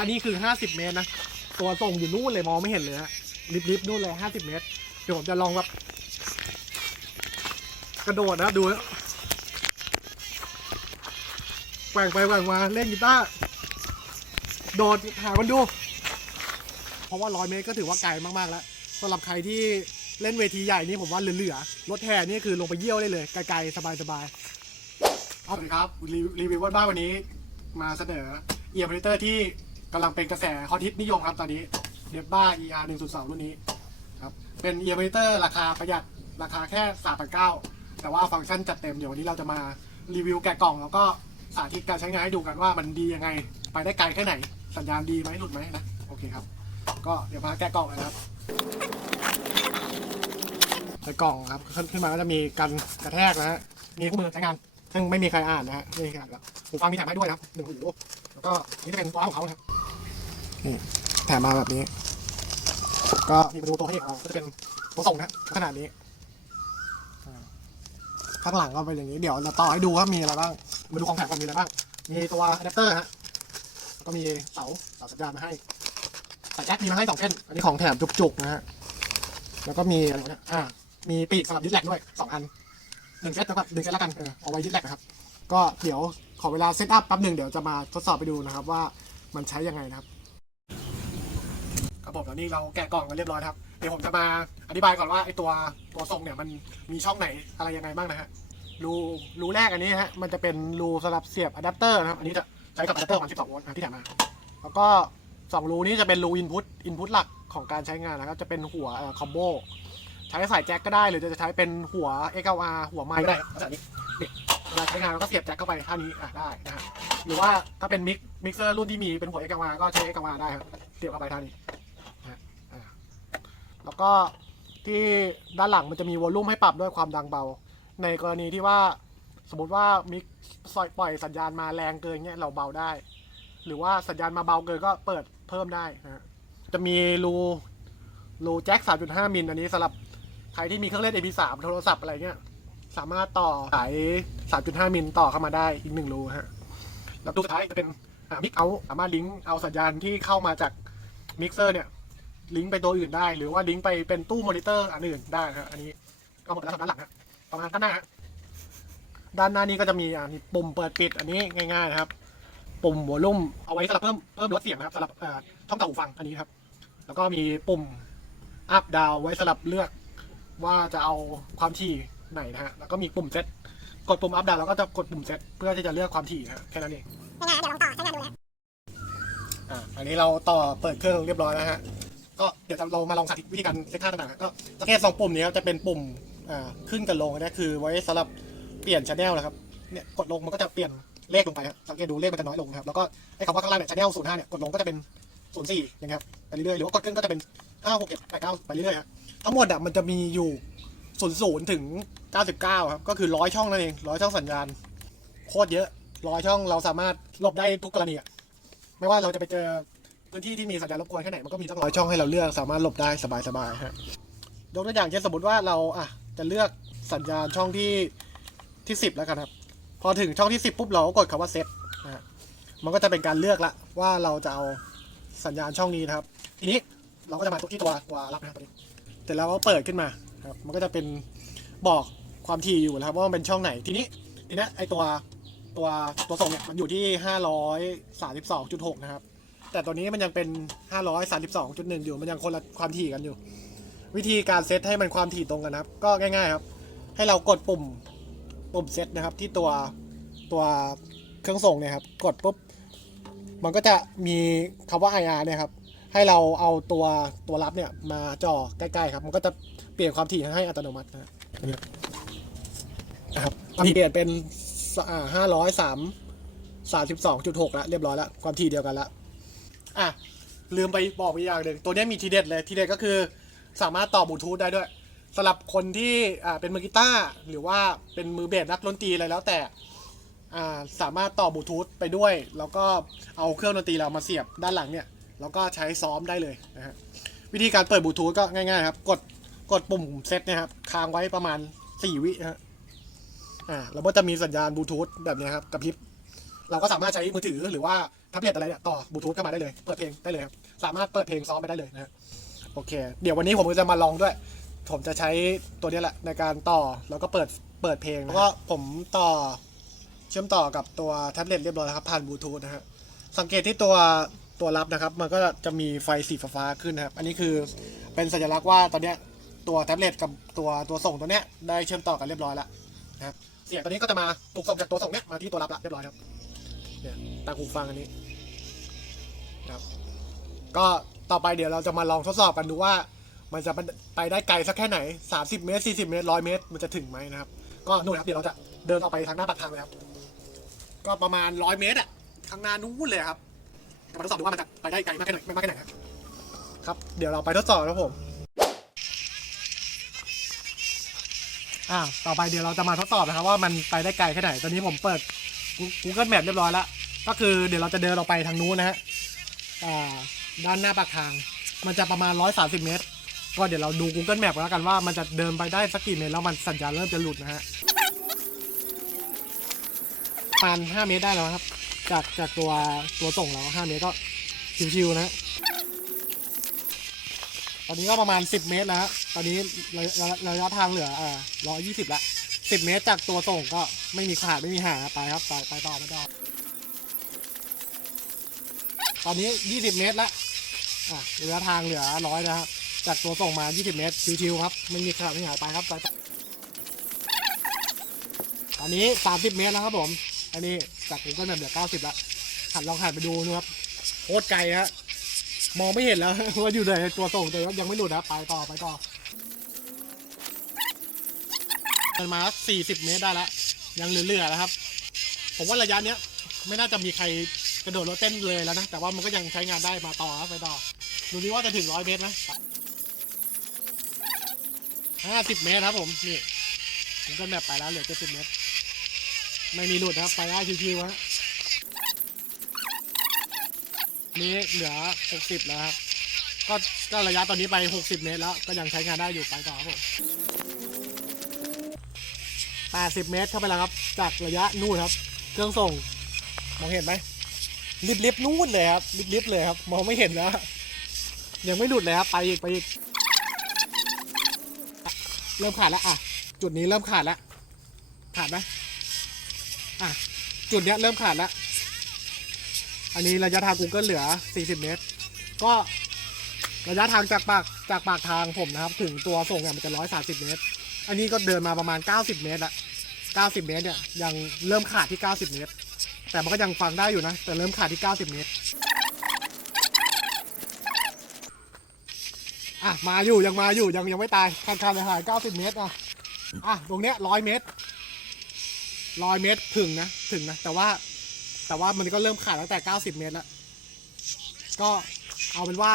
อันนี้คือ 50 เมตรนะ ตัวส่งอยู่นู่นเลยมองไม่เห็นเลยฮะริบๆนู่นเลย 50 เมตร เดี๋ยวผมจะลองแบบกระโดดนะดูนะแกว่งไปแกว่งมาเล่นกีตาร์โดดหามันดู เพราะว่าร้อยเมตรก็ถือว่าไกลมากๆแล้วสำหรับใครที่เล่นเวทีใหญ่นี่ผมว่าเหลือๆรถแห่นี่คือลงไปเยี่ยวได้เลยไกลๆสบายๆเอาเลยครับรีรีวิวบ้านวันนี้มาเสนอเอียร์มอนิเตอร์ที่ กำลังเป็นกระแสฮอตฮิตนิยมครับตอนนี้เดบบ้า ER 1.2 รุ่นนี้ครับเป็นเอียร์มิเตอร์ราคาประหยัดราคาแค่ 3,900 แต่ว่าฟังก์ชันจัดเต็มเดี๋ยววันนี้เราจะมารีวิวแกะกล่อง แล้วก็สาธิตการใช้งานให้ดูกันว่ามันดียังไง ไปได้ไกลแค่ไหน สัญญาณดีไหมหลุดไหมนะ โอเคครับ ก็เดี๋ยวมาแกะกล่องเลยนะครับในกล่องครับขึ้นขึ้นมาก็จะมีการกระแทกนะฮะมีคู่มือใช้งาน ซึ่งไม่มีใครอ่านนะฮะไม่มีใครอ่านแล้วหูฟังมีแถมให้ด้วยนะครับหนึ่งหูแล้วก็นี่จะเป็นตัวของเขาครับ นี่แถมมาแบบนี้ ก็มีมาดูตัวให้ของเราก็จะเป็นตัวส่งนะขนาดนี้ข้างหลังก็เป็นอย่างนี้ เดี๋ยวเราต่อให้ดูว่ามีอะไรบ้าง มาดูของแถมก่อนมีอะไรบ้าง มีตัวอะแดปเตอร์ฮะ ก็มีเสาเสาสัญญาณมาให้สายแจ็คมีมาให้สองเส้น อันนี้ของแถมจุกๆนะฮะ แล้วก็มีอะไรวะเนี่ยอ่า มีปีกสำหรับยึดแหลกด้วยสองอันหนึ่งเซตแล้วก็หนึ่งเซตแล้วกันเออเอาไว้ยึดแหลกนะครับ ก็เดี๋ยวขอเวลาเซตอัพแป๊บหนึ่งเดี๋ยวจะมาทดสอบไปดูนะครับว่ามันใช้ยังไงนะครับ ครับผมตอนนี้เราแกะกล่องกันเรียบร้อยครับ เดี๋ยวผมจะมาอธิบายก่อนว่าไอตัวตัวทรงเนี่ยมันมีช่องไหนอะไรยังไงบ้างนะฮะ รูรูแรกอันนี้ฮอะมันจะเป็นรูสำหรับเสียบอะแดปเตอร์นะครับ อันนี้จะใช้กับอะแดปเตอร์ประมาณ12โวลต์นะที่แถมมา แล้วก็สองรูนี้จะเป็นรูอินพุตอินพุตหลักของการใช้งานนะครับ จะเป็นหัวคอมโบ ใช้สายแจ็คก็ได้ หรือจะใช้เป็นหัว XLR หัวไม้ก็ได้ลักษณะนี้นี่เวลาใช้งานเราก็เสียบแจ็คเข้าไปท่านี้อะได้นะฮะหรือว่าถ้าเป็นมิกมิกเซอร์รุ่นที่มีเป็นหัว XLR ก็ใช้ XLR ได้ครับเสียบเข้าไปท่านี้นะฮะอ่า แล้วก็ที่ด้านหลังมันจะมีวอลลุ่มให้ปรับด้วยความดังเบา ในกรณีที่ว่าสมมติว่ามิกปล่อยสัญญาณมาแรงเกินเงี้ยเราเบาได้ หรือว่าสัญญาณมาเบาเกินก็เปิดเพิ่มได้นะฮะจะมีรูรูแจ็ค 3.5 มิลอันนี้สำหรับใครที่มีเครื่องเล่น AP3 โทรศัพท์อะไรเงี้ยสามารถต่อสาย 3.5 มิลต่อเข้ามาได้อีกหนึ่งรูฮะแล้วตัวสุดท้ายจะเป็นมิกเอาสามารถลิงก์เอาสัญญาณที่เข้ามาจากมิกเซอร์เนี่ย ลิงก์ไปตัวอื่นได้ หรือว่าลิงก์ไปเป็นตู้มอนิเตอร์อันอื่นได้ครับอันนี้ก็หมดแล้วสำหรับด้านหลังฮะประมาณด้านหน้าด้านหน้านี้ก็จะมีอ่ามีปุ่มเปิดปิดอันนี้ง่ายๆนะครับ ปุ่มวอลลุ่มเอาไว้สำหรับเพิ่มเพิ่มลดเสียงนะครับสำหรับอ่อช่องต่อหูฟังอันนี้ครับ แล้วก็มีปุ่มอัพดาวไว้สำหรับเลือกว่าจะเอาความถี่ไหนนะฮะแล้วก็มีปุ่มเซตกดปุ่มอัพดาวแล้วก็จะกดปุ่มเซตเพื่อที่จะเลือกความถี่นะฮะแค่นั้นเองยังไงเดี๋ยวลองต่อใช้งานดูนะอ่าอันนี้เราต่อเปิดเครื่องเรียบร้อยแล้วฮะ ก็เดี๋ยวเรามาลองสาธิตวิธีการเซตค่าต่างๆ ก็สังเกตสองปุ่มนี้ครับจะเป็นปุ่มขึ้นกับลงนะคือไว้สำหรับเปลี่ยนชแนลนะครับเนี่ยกดลงมันก็จะเปลี่ยนเลขลงไปครับสังเกตดูเลขมันจะน้อยลงครับแล้วก็ไอ้คำว่าข้างล่างเนี่ยชแนลศูนย์ห้าเนี่ยกดลงก็จะเป็นศูนย์สี่อย่างเงี้ยครับไปเรื่อยๆหรือว่ากดขึ้นก็จะเป็นเก้าหกเจ็ดแปดเก้าไปเรื่อยๆครับทั้งหมดอะมันจะมีอยู่ศูนย์ศูนย์ถึงเก้าสิบเก้าครับก็คือร้อยช่องนั่นเองร้อยช่องสัญญาณโคตรเยอะร้อยช่องเราสามารถหลบได้ทุกกรณีอะไม่ว่าเราจะไปเจอ พื้นที่ที่มีสัญญาณรบกวนแค่ไหนมันก็มีตั้งร้อยช่องให้เราเลือกสามารถหลบได้สบายๆฮะยกตัวอย่างเช่นสมมติว่าเราอะจะเลือกสัญญาณช่องที่ที่สิบแล้วกันครับ พอถึงช่องที่สิบปุ๊บเราก็กดคำว่าเซตนะฮะมันก็จะเป็นการเลือกละว่าเราจะเอาสัญญาณช่องนี้นะครับ ทีนี้เราก็จะมาที่ตัวตัวรับนะครับตัวนี้เสร็จแล้วก็เปิดขึ้นมาครับ มันก็จะเป็นบอกความถี่อยู่นะครับว่ามันเป็นช่องไหนทีนี้ทีนี้ไอตัวตัวตัวส่งเนี่ยมันอยู่ที่ห้าร้อยสามสิบสองจุดหกนะครับ แต่ตัวนี้มันยังเป็น 532.1 อยู่ มันยังคนละความถี่กันอยู่ วิธีการเซตให้มันความถี่ตรงกันนะครับ ก็ง่ายๆครับ ให้เรากดปุ่มปุ่มเซตนะครับ ที่ตัวตัวเครื่องส่งเนี่ยครับ กดปุ๊บ มันก็จะมีคำว่า IR เนี่ยครับ ให้เราเอาตัวตัวรับเนี่ยมาจ่อใกล้ๆครับ มันก็จะเปลี่ยนความถี่ให้อัตโนมัตินะอันนี้นะครับความถี่เปลี่ยนเป็นห้าร้อยสามสามสิบสองจุดหกละเรียบร้อยแล้วความถี่เดียวกันละ อะลืมไปบอกอีกอย่างหนึ่งตัวนี้มีทีเด็ดเลยทีเด็ดก็คือสามารถต่อบลูทูธได้ด้วยสำหรับคนที่อ่าเป็นมือกีตาร์หรือว่าเป็นมือเบสนักดนตรีอะไรแล้วแต่อ่าสามารถต่อบลูทูธไปด้วย แล้วก็เอาเครื่องดนตรีเรามาเสียบด้านหลังเนี่ยแล้วก็ใช้ซ้อมได้เลยนะฮะวิธีการเปิดบลูทูธก็ง่ายๆครับกดกดปุ่มเซตเนะครับค้างไว้ประมาณ 4 วินะฮะอ่าแล้วก็จะมีสัญญาณบลูทูธแบบนี้ครับกระพริบเราก็สามารถใช้มือถือหรือว่า แท็บเล็ตอะไรเนี่ยต่อบลูทูธเข้ามาได้เลย เปิดเพลงได้เลยครับ สามารถเปิดเพลงซ้อมไปได้เลยนะโอเค เดี๋ยววันนี้ผมก็จะมาลองด้วย ผมจะใช้ตัวนี้แหละในการต่อแล้วก็เปิดเปิดเพลงแล้วก็ผมต่อเชื่อมต่อกับตัวแท็บเล็ตเรียบร้อยแล้วครับผ่านบลูทูธนะฮะสังเกตที่ตัวตัวรับนะครับ มันก็จะมีไฟสีฟ้าขึ้นนะครับ อันนี้คือเป็นสัญลักษณ์ว่าตอนนี้ตัวแท็บเล็ตกับตัวตัวส่งตัวเนี้ยได้เชื่อมต่อกันเรียบร้อยแล้วนะครับเสียงตัวนี้ก็จะมาถูกส่งจากตัวส่งเนี้ยมาที่ตัวรับละเรียบร้อยครับ เนี่ยตางหูฟังอันนี้ครับก็ต่อไปเดี๋ยวเราจะมาลองทดสอบกันดูว่า มันจะไปได้ไกลสักแค่ไหน 30 เมตร 40 เมตร 100 เมตร มันจะถึงไหมนะครับ ก็นู่นครับเดี๋ยวเราจะเดินออกไปทางหน้าปากทางเลยครับ ก็ประมาณ 100 เมตรอะข้างหน้านู้นเลยครับมาทดสอบดูว่ามันจะไปได้ไกลมากแค่ไหนไม่มากแค่ไหนครับครับ เดี๋ยวเราไปทดสอบนะครับผมอ่าต่อไปเดี๋ยวเราจะมาทดสอบนะครับว่ามันไปได้ไกลแค่ไหน ตอนนี้ผมเปิด Google Map เรียบร้อยแล้ว ก็คือเดี๋ยวเราจะเดินออกไปทางนู้นนะฮะอ่าด้านหน้าปากทาง มันจะประมาณ 130 เมตร ก็เดี๋ยวเราดู Google Map แล้วกันว่ามันจะเดินไปได้สักกี่เมตรแล้วมันสัญญาณเริ่มจะหลุดนะฮะประมาณ5เมตรได้แล้วครับ จากจากตัวตัวส่งเรา5เมตรก็ชิวๆนะฮะตอนนี้ก็ประมาณ 10 เมตรแล้วฮะตอนนี้ระระระยะทางเหลืออ่า120ละ 10เมตรจากตัวส่งก็ไม่มีขาดไม่มีหาไปครับไปไปต่อไปต่อตอนนี้20เมตรละอะระยะทางเหลือร้อยนะครับจากตัวส่งมา 20 เมตรชิวๆครับ ไม่มีขาดไม่หายไปครับไปตอนนี้ 30 เมตรแล้วครับผม อันนี้จาก Google Map เหลือ 90ละหันลองหันไปดูนะครับโคตรไกลฮะมองไม่เห็นแล้วว่าอยู่ในตัวส่งแต่ยังไม่หลุดนะไปต่อไปต่อ มันมา40เมตรได้ละยังเหลือๆนะครับ ผมว่าระยะเนี้ยไม่น่าจะมีใครกระโดดรถเต้นเลยแล้วนะ แต่ว่ามันก็ยังใช้งานได้มาต่อครับไปต่อ ดูดิว่าจะถึงร้อยเมตรไหมห้าสิบเมตรครับผม นี่ผมก็แมปไปแล้วเหลือเจ็ดสิบเมตร ไม่มีหลุดนะครับ ไปได้ชิวๆฮะนี่เหลือหกสิบแล้วครับ ก็ก็ระยะตอนนี้ไปหกสิบเมตรแล้ว ก็ยังใช้งานได้อยู่ไปต่อครับผม แปดสิบเมตรเข้าไปแล้วครับ จากระยะนู่นครับ เครื่องส่ง มองเห็นไหมลิบลิบนู่นเลยครับลิบลิบเลยครับ มองไม่เห็นนะยังไม่หลุดเลยครับ ไปอีกไปอีก เริ่มขาดแล้วอะ จุดนี้เริ่มขาดแล้ว ขาดไหมอะ จุดเนี้ยเริ่มขาดแล้ว อันนี้ระยะทาง Google เหลือ 40 เมตร ก็ระยะทางจากปากจากปากทางผมนะครับ ถึงตัวส่งเนี่ยมันจะ 130 เมตร อันนี้ก็เดินมาประมาณ 90 เมตรละ90 เมตรเนี่ยยังเริ่มขาดที่ 90 เมตร แต่มันก็ยังฟังได้อยู่นะ แต่เริ่มขาดที่ 90 เมตร อะ มาอยู่ยังมาอยู่ยังยังไม่ตายขาดขาดหาย90 เมตรอะ อะ ตรงเนี้ย100เมตร100เมตรถึงนะถึงนะ แต่ว่าแต่ว่ามันก็เริ่มขาดตั้งแต่ 90 เมตรแล้ว ก็เอาเป็นว่า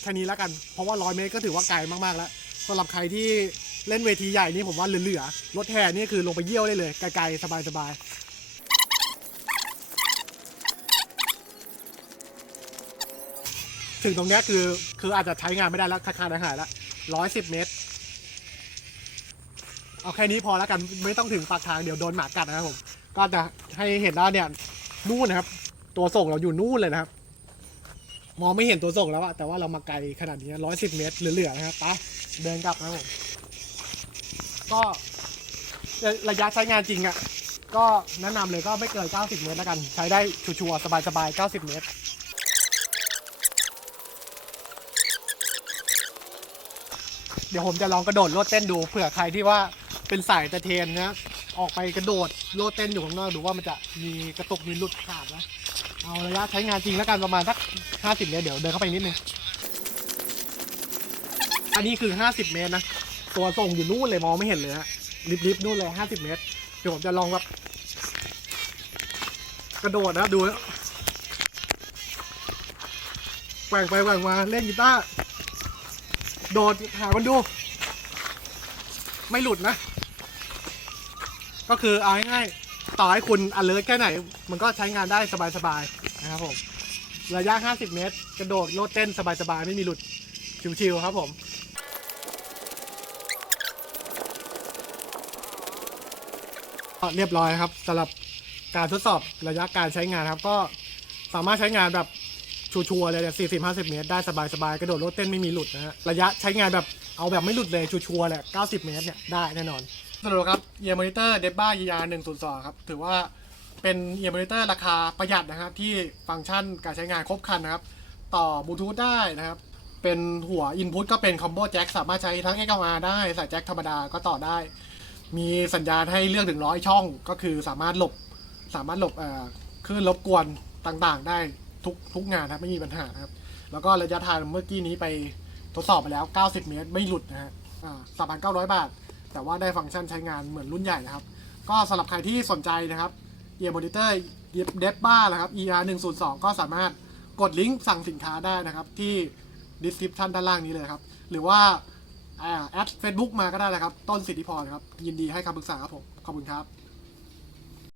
แค่นี้แล้วกัน เพราะว่า100เมตรก็ถือว่าไกลมากๆแล้วสำหรับใครที่ เล่นเวทีใหญ่นี่ผมว่าเหลือๆรถแห่นี่คือลงไปเยี่ยวได้เลยไกลๆสบายๆถึงตรงเนี้ยคือคืออาจจะใช้งานไม่ได้แล้วคาคาหายแล้วร้อยสิบเมตร เอาแค่นี้พอแล้วกันไม่ต้องถึงปากทางเดี๋ยวโดนหมากัดนะครับผม ก็จะให้เห็นแล้วเนี่ยนู่นนะครับ ตัวส่งเราอยู่นู่นเลยนะครับ มองไม่เห็นตัวส่งแล้วอะแต่ว่าเรามาไกลขนาดนี้ร้อยสิบเมตรเหลือๆนะครับไปเดินกลับนะครับผม ก็ระยะใช้งานจริงอะก็แนะนำเลยก็ไม่เกิน 90 เมตรแล้วกัน ใช้ได้ชัวร์ๆสบายๆ 90 เมตรเดี๋ยวผมจะลองกระโดดโลดเต้นดูเผื่อใครที่ว่าเป็นสายเตะเทนนะออกไปกระโดดโลดเต้นอยู่ข้างนอกดูว่ามันจะมีกระตุกมีหลุดขาดนะเอาระยะใช้งานจริงแล้วกันประมาณสัก 50 เมตรเดี๋ยวเดินเข้าไปนิดนึง อันนี้คือ 50 เมตรนะ ตัวส่งอยู่นู่นเลยมองไม่เห็นเลยฮะริบๆนู่นเลย50เมตร เดี๋ยวผมจะลองแบบกระโดดนะดูนะแกว่งไปแกว่งมาเล่นกีตาร์โดดหามันดู ไม่หลุดนะ ก็คือเอาง่ายๆต่อให้คุณอันเลิร์แค่ไหน มันก็ใช้งานได้สบายๆนะครับผม ระยะ 50 เมตร กระโดดโลดเต้นสบายๆ ไม่มีหลุด ชิวๆครับผม เรียบร้อยครับสำหรับการทดสอบระยะการใช้งานครับก็สามารถใช้งานแบบชัวร์ๆเลยเนี่ย40 50เมตรได้สบายๆกระโดดรถเต้นไม่มีหลุดนะฮะระยะใช้งานแบบเอาแบบไม่หลุดเลยชัวร์ๆแหละ90เมตรเนี่ยได้แน่นอนสรุปครับเอียร์มอนิเตอร์เดบ้า ER 102ครับถือว่าเป็นเอียร์มอนิเตอร์ราคาประหยัดนะครับที่ฟังก์ชันการใช้งานครบครันนะครับ ต่อบลูทูธได้นะครับ เป็นหัวอินพุตก็เป็นคอมโบแจ็คสามารถใช้ทั้ง XLR ได้ใส่แจ็คธรรมดาก็ต่อได้ มีสัญญาณให้เลือกถึงร้อยช่อง ก็คือสามารถหลบสามารถหลบเอ่อคลื่นรบกวนต่างๆ ได้ทุกทุกงานนะครับไม่มีปัญหานะครับ แล้วก็ระยะทางเมื่อกี้นี้ไปทดสอบไปแล้ว 90 เมตรไม่หลุดนะฮะอ่า3,900บาท แต่ว่าได้ฟังก์ชันใช้งานเหมือนรุ่นใหญ่นะครับ ก็สำหรับใครที่สนใจนะครับเอียร์มอนิเตอร์เดบบ้านะครับ ER 102ก็สามารถกดลิงก์สั่งสินค้าได้นะครับ ที่ description ด้านล่างนี้เลยครับ หรือว่า แอดเฟซบุ๊กมาก็ได้เลยครับ ต้นสิทธิพรครับ ยินดีให้คำปรึกษาครับผม ขอบคุณครับ